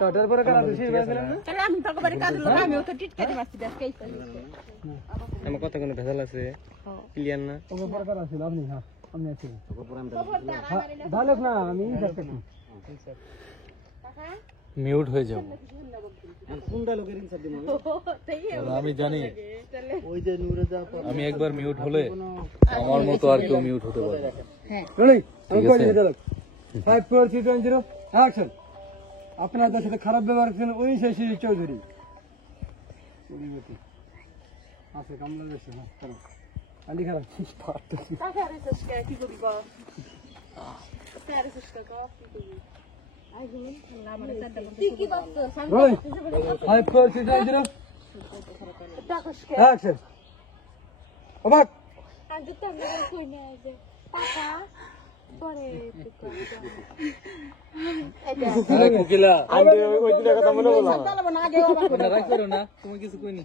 তারপরে কারা দোষী বেঁধলেন না তাহলে আমি তোকে বাড়ি কাজ লোক আমি তো টিটকারি মারছি আজকে আমার কথা কোনো ভেজাল আছে ক্লিয়ার না ওকে পরে কারা ছিল আপনি হ্যাঁ আপনি আছেন দালক না আমি দেখতে মিউট হয়ে যাও আমি জানি আমি একবার মিউট হলে আমার মতো আর কেউ মিউট হতে পারে আপনাদের সাথে খারাপ ব্যবহার করছেন ওই শেষী চৌধুরী আছে কামলা গেছে আলি খারাপ কি করবি কোকিলা ওই দিনের কথা মনে বলো না তুমি কিছু কইনি